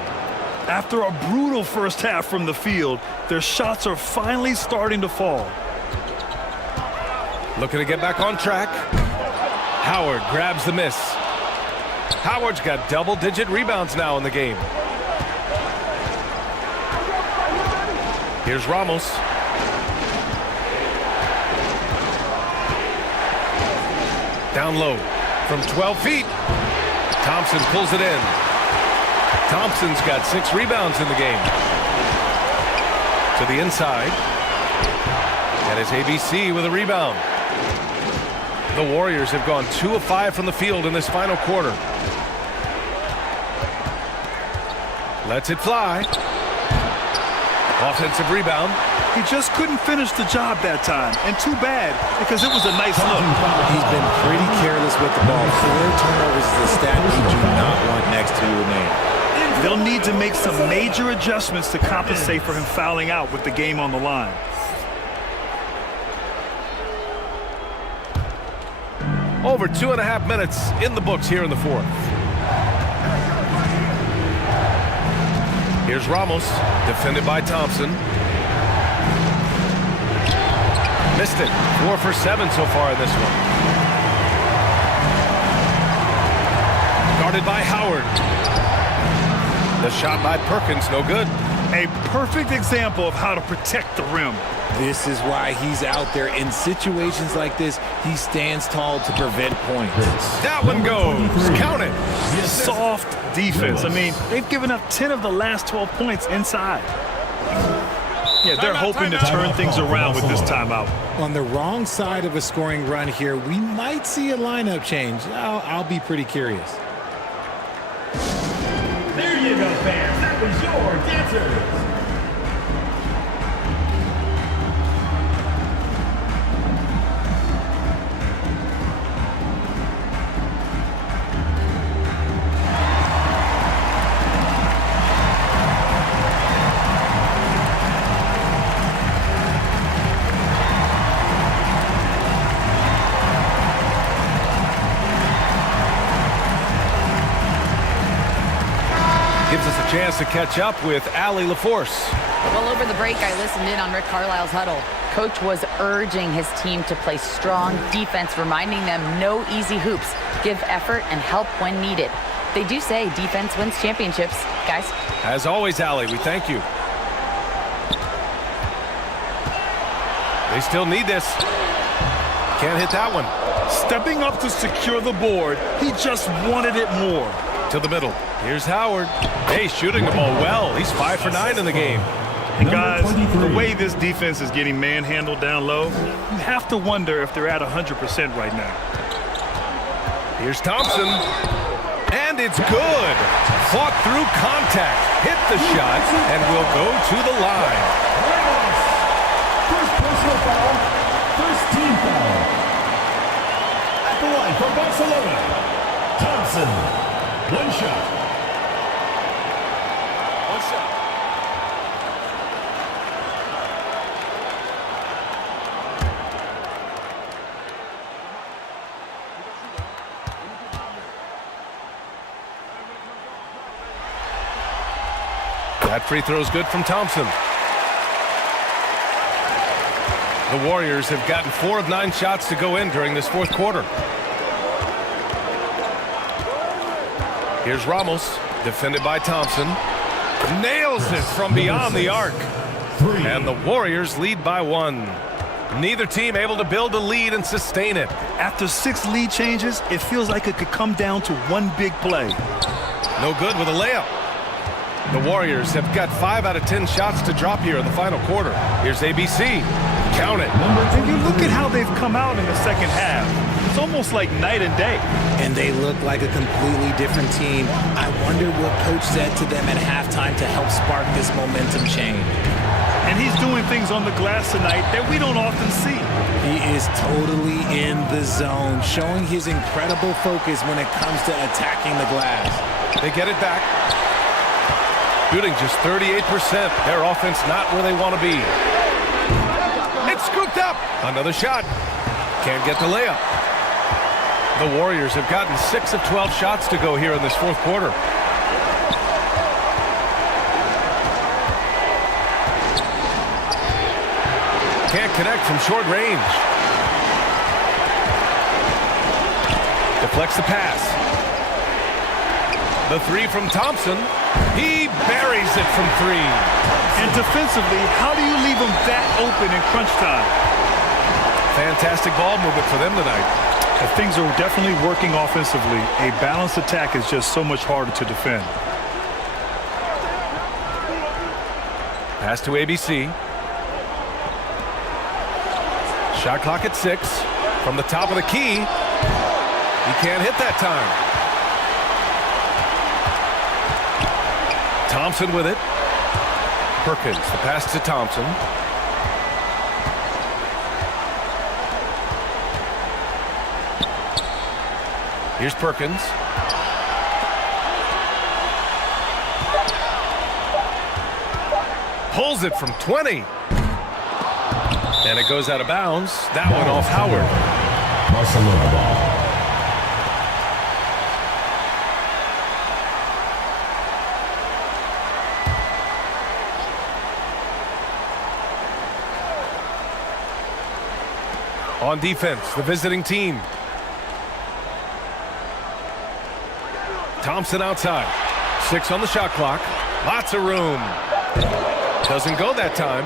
After a brutal first half from the field, their shots are finally starting to fall. Looking to get back on track. Howard grabs the miss. Howard's got double-digit rebounds now in the game. Here's Ramos. Down low from 12 feet. Thompson pulls it in. Thompson's got 6 rebounds in the game. To the inside. And it's ABC with a rebound. The Warriors have gone 2 of 5 from the field in this final quarter. Lets it fly. Offensive rebound. He just couldn't finish the job that time, and too bad, because it was a nice look. He's been pretty careless with the ball. 4 turnovers is a stat you do not want next to your name. They'll need to make some major adjustments to compensate for him fouling out with the game on the line. Over 2.5 minutes in the books here in the fourth. Here's Ramos, defended by Thompson. Missed it. 4 for 7 so far in this one. Guarded by Howard. The shot by Perkins, no good. A perfect example of how to protect the rim. This is why he's out there. In situations like this, he stands tall to prevent points. That one goes. Count it. Soft defense. I mean, they've given up 10 of the last 12 points inside. Yeah, they're hoping to turn things around with this timeout. On the wrong side of a scoring run here, we might see a lineup change. I'll be pretty curious. There you go, fans. That was your dancers. Gives us a chance to catch up with Allie LaForce. Well, over the break, I listened in on Rick Carlisle's huddle. Coach was urging his team to play strong defense, reminding them no easy hoops, give effort, and help when needed. They do say defense wins championships, guys. As always, Allie, we thank you. They still need this. Can't hit that one. Stepping up to secure the board, he just wanted it more. To the middle. Here's Howard. Hey, shooting the ball well. He's 5 for 9 in the game. And guys, the way this defense is getting manhandled down low, you have to wonder if they're at 100% right now. Here's Thompson. And it's good. Fought through contact. Hit the shot and will go to the line. First personal foul, first team foul. At the line for Barcelona, Thompson. 1 shot. 1 shot. That free throw is good from Thompson. The Warriors have gotten 4 of 9 shots to go in during this fourth quarter. Here's Ramos, defended by Thompson. Nails it from beyond the arc. And the Warriors lead by 1. Neither team able to build a lead and sustain it. After 6 lead changes, it feels like it could come down to one big play. No good with a layup. The Warriors have got 5 out of 10 shots to drop here in the final quarter. Here's ABC. Count it. And you look at how they've come out in the second half. It's almost like night and day. And they look like a completely different team. I wonder what coach said to them at halftime to help spark this momentum change. And he's doing things on the glass tonight that we don't often see. He is totally in the zone, showing his incredible focus when it comes to attacking the glass. They get it back. Shooting just 38%. Their offense not where they want to be. It's scooped up. Another shot. Can't get the layup. The Warriors have gotten 6 of 12 shots to go here in this fourth quarter. Can't connect from short range. Deflects the pass. The three from Thompson. He buries it from 3. And defensively, how do you leave him that open in crunch time? Fantastic ball movement for them tonight. And things are definitely working offensively. A balanced attack is just so much harder to defend. Pass to ABC. Shot clock at 6. From the top of the key. He can't hit that time. Thompson with it. Perkins, the pass to Thompson. Here's Perkins. Pulls it from 20. And it goes out of bounds. That one off Howard. Barcelona ball. On defense, the visiting team. Thompson outside. 6 on the shot clock. Lots of room. Doesn't go that time.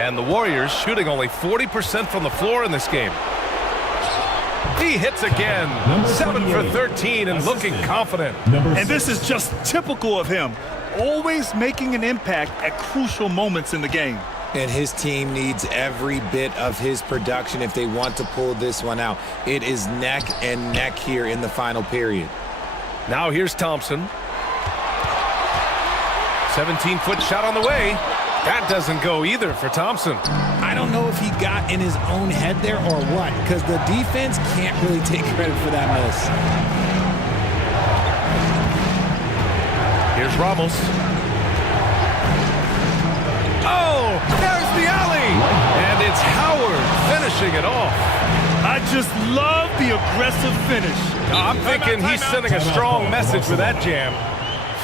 And the Warriors shooting only 40% from the floor in this game. He hits again. 7 for 13 and looking confident. And this is just typical of him. Always making an impact at crucial moments in the game. And his team needs every bit of his production if they want to pull this one out. It is neck and neck here in the final period. Now here's Thompson. 17-foot shot on the way. That doesn't go either for Thompson. I don't know if he got in his own head there or what, because the defense can't really take credit for that miss. Here's Ramos. Oh, there's the alley. And it's Howard finishing it off. I just love the aggressive finish. I'm thinking he's sending a strong message with that jam.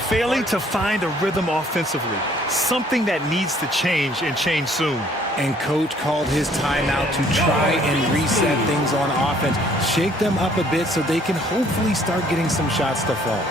Failing to find a rhythm offensively. Something that needs to change and change soon. And coach called his timeout to try and reset things on offense. Shake them up a bit so they can hopefully start getting some shots to fall.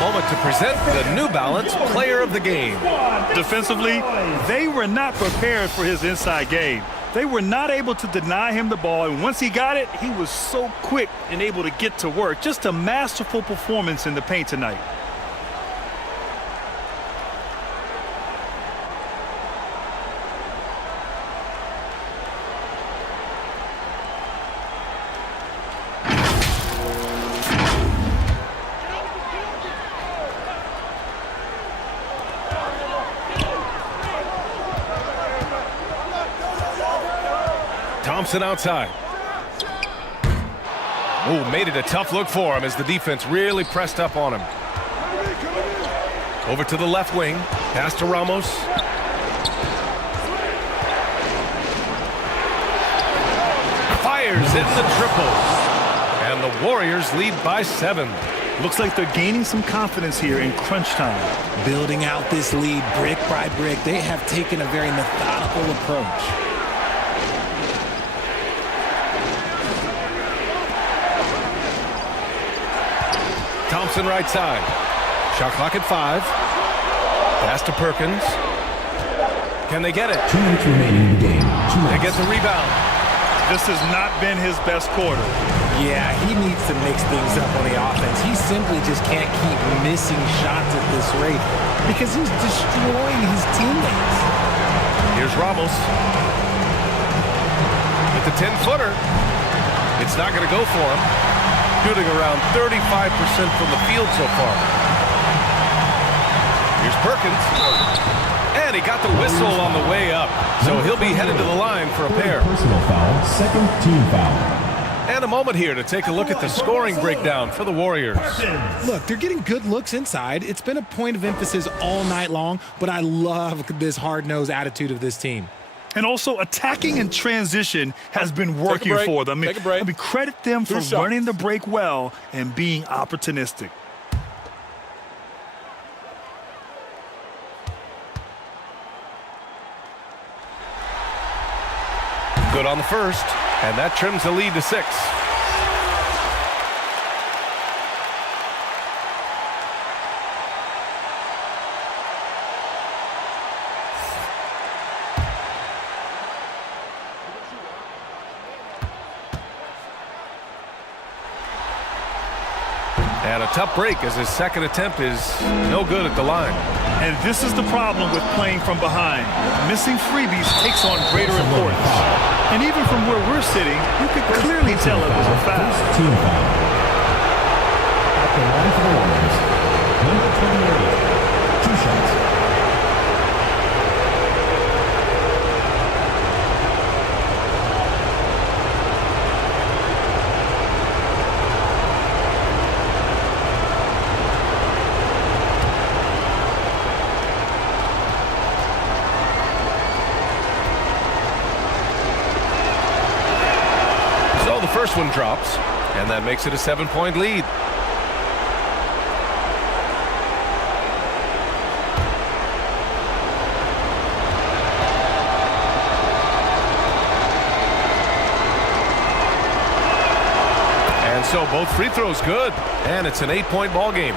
moment to present the New Balance Player of the Game. Defensively, they were not prepared for his inside game. They were not able to deny him the ball, and once he got it, he was so quick and able to get to work. Just a masterful performance in the paint tonight. Thompson outside. Ooh, made it a tough look for him as the defense really pressed up on him. Over to the left wing. Pass to Ramos. Fires in the triple. And the Warriors lead by 7. Looks like they're gaining some confidence here in crunch time. Building out this lead brick by brick. They have taken a very methodical approach. Thompson right side. Shot clock at 5. Pass to Perkins. Can they get it? 2 minutes remaining in the game. They get the rebound. This has not been his best quarter. Yeah, he needs to mix things up on the offense. He simply just can't keep missing shots at this rate because he's destroying his teammates. Here's Ramos. With the 10-footer. It's not going to go for him. Shooting around 35% from the field so far. Here's Perkins. And he got the whistle on the way up. So he'll be headed to the line for a pair. Personal foul, second team foul. And a moment here to take a look at the scoring breakdown for the Warriors. Look, they're getting good looks inside. It's been a point of emphasis all night long, but I love this hard-nosed attitude of this team. And also, attacking in transition has been working for them. I mean, credit them for running the break well and being opportunistic. Good on the first, and that trims the lead to 6. And a tough break as his second attempt is no good at the line. And this is the problem with playing from behind. Missing freebies takes on greater importance. And even from where we're sitting, you could clearly tell it was a foul. Team foul. At the line for the Warriors, number 28, 2 shots. First one drops, and that makes it a 7-point lead. And so both free throws good, and it's an 8-point ball game.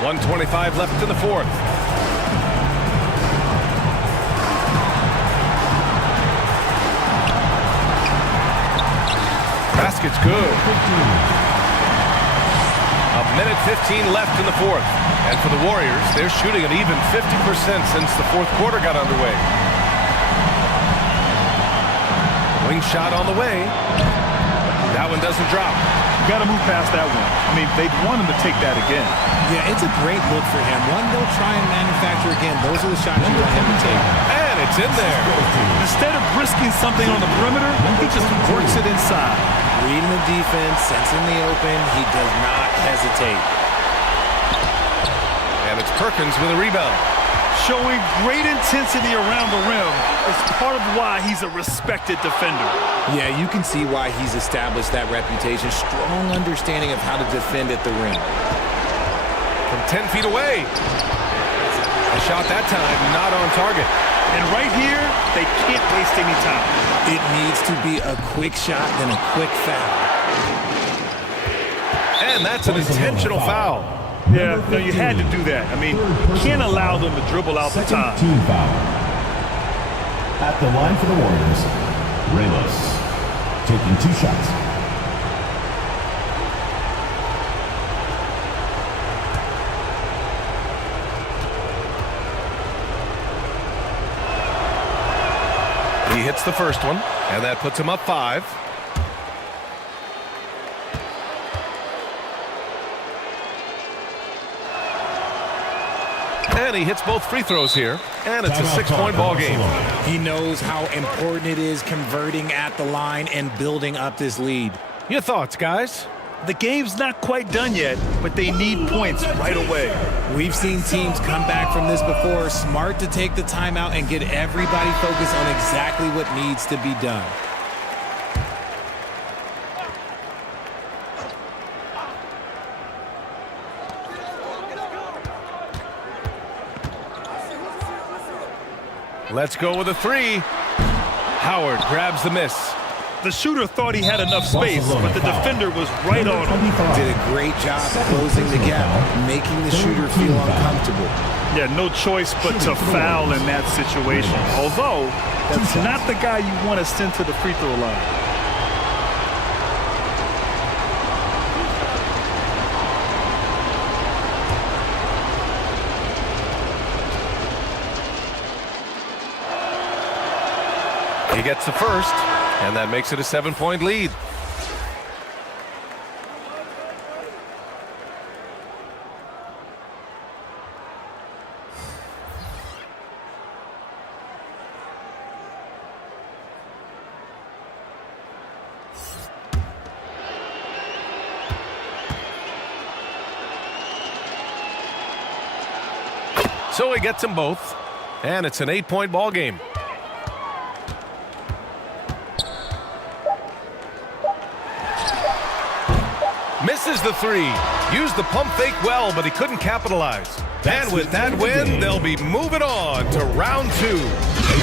1:25 left in the fourth. Basket's good. A minute 15 left in the fourth. And for the Warriors, they're shooting an even 50% since the fourth quarter got underway. Wing shot on the way. That one doesn't drop. Got to move past that one. I mean, they'd want him to take that again. Yeah, it's a great look for him. One they'll try and manufacture again. Those are the shots you want him to take. And it's in there. Instead of risking something on the perimeter, he just works it inside. Reading the defense, sensing the open, he does not hesitate. And it's Perkins with a rebound. Showing great intensity around the rim is part of why he's a respected defender. Yeah, you can see why he's established that reputation. Strong understanding of how to defend at the rim. From 10 feet away. A shot that time, not on target. And right here, they can't waste any time. It needs to be a quick shot, then a quick foul. And that's an intentional foul. Yeah, no, you had to do that. I mean, you can't allow them to dribble out the time. Team foul. At the line for the Warriors, Ramos taking 2 shots. He hits the first one, and that puts him up 5. And he hits both free throws here, and it's a 6-point ball game. He knows how important it is converting at the line and building up this lead. Your thoughts, guys? The game's not quite done yet, but they need points right away. We've seen teams come back from this before. Smart to take the timeout and get everybody focused on exactly what needs to be done. Let's go with a 3. Howard grabs the miss. The shooter thought he had enough space, but the defender was right on him. Did a great job closing the gap, making the shooter feel uncomfortable. Yeah, no choice but to foul in that situation. Although, that's not the guy you want to send to the free throw line. He gets the first, and that makes it a 7-point lead. So he gets them both, and it's an 8-point ball game. Misses the 3. Used the pump fake well, but he couldn't capitalize. And with that win, they'll be moving on to round 2.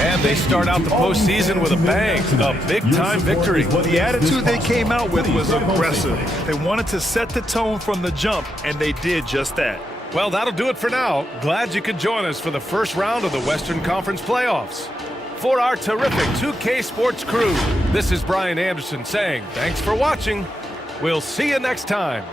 And they start out the postseason with a bang, a big-time victory. The attitude they came out with was aggressive. They wanted to set the tone from the jump, and they did just that. Well, that'll do it for now. Glad you could join us for the first round of the Western Conference playoffs. For our terrific 2K Sports crew, this is Brian Anderson saying thanks for watching. We'll see you next time.